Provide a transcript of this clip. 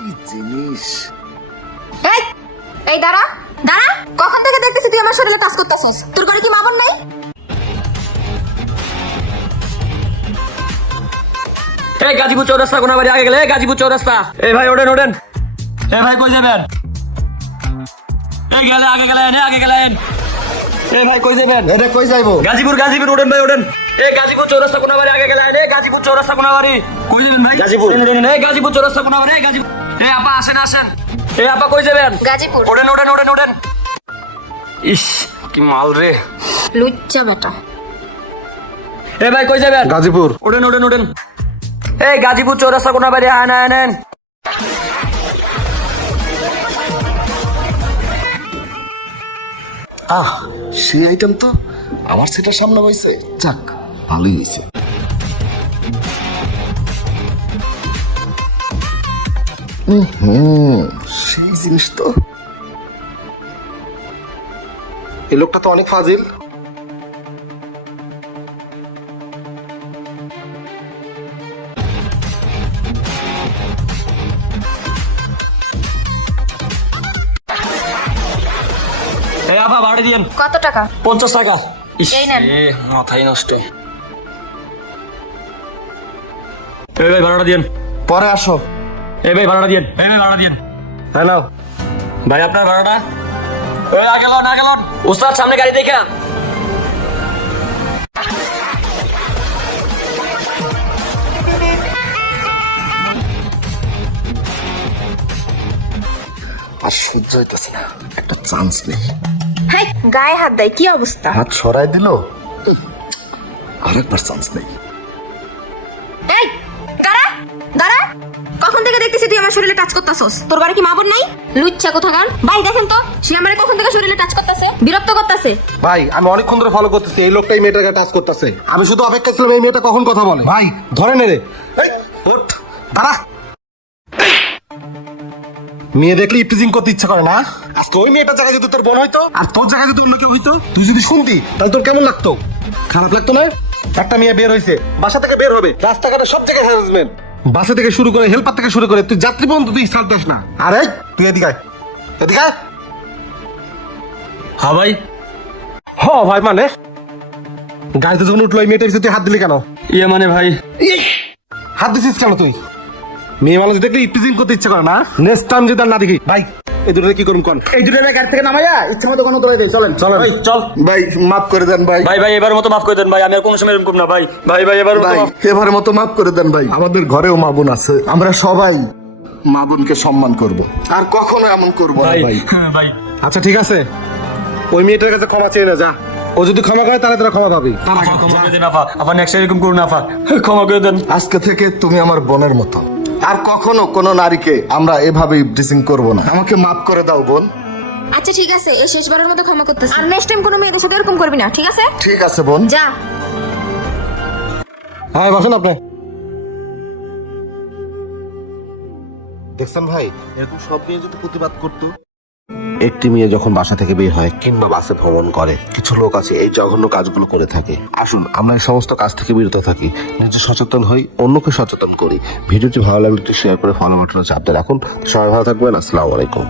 কি জিনিস? এই এই দাঁড়া দাঁড়া। কখন থেকে দেখতেছি তুই আমার শরীরে কাজ করতেছিস? তোর ঘরে কি মা বোন নাই? এই গাজীপুর চৌরাস্তা কোনা বাড়ি আগে গেলে? গাজীপুর চৌরাস্তা। এই ভাই ওঠেন ওঠেন। এই ভাই কই যাবেন? এই গেলে আগে গেলেন আগে গেলেন। এই ভাই কই যাবেন? এটা কই যাইবো? গাজীপুর গাজীপুর ওঠেন ভাই ওঠেন। এই গাজীপুর চৌরাস্তা কোনা বাড়ি আগে গেলেন? এই গাজীপুর চৌরাস্তা কোনা বাড়ি? কই যাবেন ভাই? গাজীপুর। এই গাজীপুর চৌরাস্তা কোনা বাড়ি এই গাজীপুর। এই আপা আসেন আসেন। এই আপা কই যাবেন? গাজীপুর। ওঠেন ওঠেন ওঠেন ওঠেন ইস কি মাল রে। লুচ্চা বেটা। এ ভাই কই যাবেন? গাজীপুর। ওঠেন ওঠেন ওঠেন এই গাজীপুর চৌরাস্তা কোনা আয় আয় আয় আহ সেই আইটেম তো আমার সেটার সামনে বইছে যাক ভালোই হয়েছে হুম সেই জিনিস তো। এই লোকটা তো অনেক ফাজিল। এই আপা বাড়ি দিন কত টাকা? পঞ্চাশ টাকা। ইস, এই নেন। এ, মাথাই নষ্ট। এই ভাই ভাড়াটা পরে আসো। এই ভাই ভাড়াটা দিন এই ভাই ভাড়াটা দিন হ্যালো ভাই আপনার ভাড়াটা? ওই আগে লন আগে লন। উস্তাদ সামনে গাড়ি দেখা আর সহ্য হইতেছে না। একটা চান্স নেই হাই গায়ে হাত দেয় কি অবস্থা? হাত সরাই দিল। আরেকবার চান্স নেই। এই দাঁড়া দাঁড়া। কখন থেকে দেখতেছি তুই আমার শরীরে টাচ করতেছস? তোর ঘরে কি মা বোন নাই? লুচ্চা কোথাকার? ভাই দেখেন তো সে আমারে কখন থেকে শরীরে টাচ করতেছে? বিরক্ত করতেছে? ভাই আমি অনেকক্ষণ ধরে ফলো করতেছি এই লোকটা এই মেয়েটাকে টাচ করতেছে। আমি শুধু অপেক্ষা ছিলাম এই মেয়েটা কখন কথা বলে? ভাই ধরে নে রে। এই, ওঠ, দাঁড়া। মেয়ে দেখলে ইপটিজিং করতে ইচ্ছা করে না? আজকে ওই মেয়েটার জায়গায় যদি তোর বোন হইতো আর তোর জায়গায় যদি অন্য কেউ হইতো তুই যদি শুনতি তাহলে তোর কেমন লাগতো? খারাপ লাগতো না? একটা মেয়ে বের হয়েছে বাসা থেকে বের হবে। রাস্তাঘাটে সব জায়গায় হ্যারাসমেন্ট বাসা থেকে শুরু করে হেল্পার থেকে শুরু করে তুই যাত্রী পর্যন্ত তুই সাথ দিস না। আরে তুই এদিকে আয়। এদিকে আয়। হ্যাঁ ভাই। হ ভাই মানে? গাড়িতে যখন উঠল মেয়েটা তুই হাত দিলি কেন? ইয়ে মানে ভাই! হাত দিছিস কেন তুই? মেয়ে মানুষ দেখলে ইপিজিং করতে ইচ্ছে করে না? নেক্সট টাইম যদি আর না দেখি ভাই এই দুটো কি করুন কোন? এই দুটো গাড়ি থেকে নামাইয়া ইচ্ছা মতো কোনো দৌড়াই দেয় চলেন। চলেন। ভাই চল। ভাই মাফ করে দেন ভাই। ভাই ভাই এবার মতো মাফ করে দেন ভাই। আমি আর কোনো সময় এরকম করব না ভাই। ভাই ভাই এবার ভাই এবারের মতো মাফ করে দেন ভাই। আমাদের ঘরেও মা বোন আছে। আমরা সবাই মা বোনকে সম্মান করব। আর কখনো এমন করব না ভাই। ভাই। হ্যাঁ, ভাই। আচ্ছা ঠিক আছে। ওই মেয়েটার কাছে ক্ষমা চেয়ে না যা। ও যদি ক্ষমা করে তাহলে তোরা ক্ষমা পাবি। ক্ষমা করে দিন আফা। আফা নেক্সট এরকম করুন আফা। ক্ষমা করে দেন। আজকে থেকে তুমি আমার বোনের মতো। আর কখনো কোনো নারীকে আমরা এভাবে ড্রেসিং করব না। আমাকে মাফ করে দাও বোন। আচ্ছা ঠিক আছে। এই শেষবারের মতো ক্ষমা করতেছি। আর নেক্সট টাইম কোনো মেয়েদের সাথে এরকম করবি না ঠিক আছে? ঠিক আছে বোন। যা। হ্যাঁ বসুন আপনি। দেখছেন ভাই? এরকম সব মেয়ে যদি প্রতিবাদ করতো একটি মেয়ে যখন বাসা থেকে বের হয় কিংবা বাসে ভ্রমণ করে, কিছু লোক আছে এই জঘন্য কাজগুলো করে থাকে। আসুন, আমরা এই সমস্ত কাজ থেকে বিরত থাকি। নিজে সচেতন হই, অন্যকে সচেতন করি। ভিডিওটি ভালো লাগলে একটু শেয়ার করে ফলো বাটনে চাপতে রাখুন। সবাই ভালো থাকবেন, আসসালামু আলাইকুম।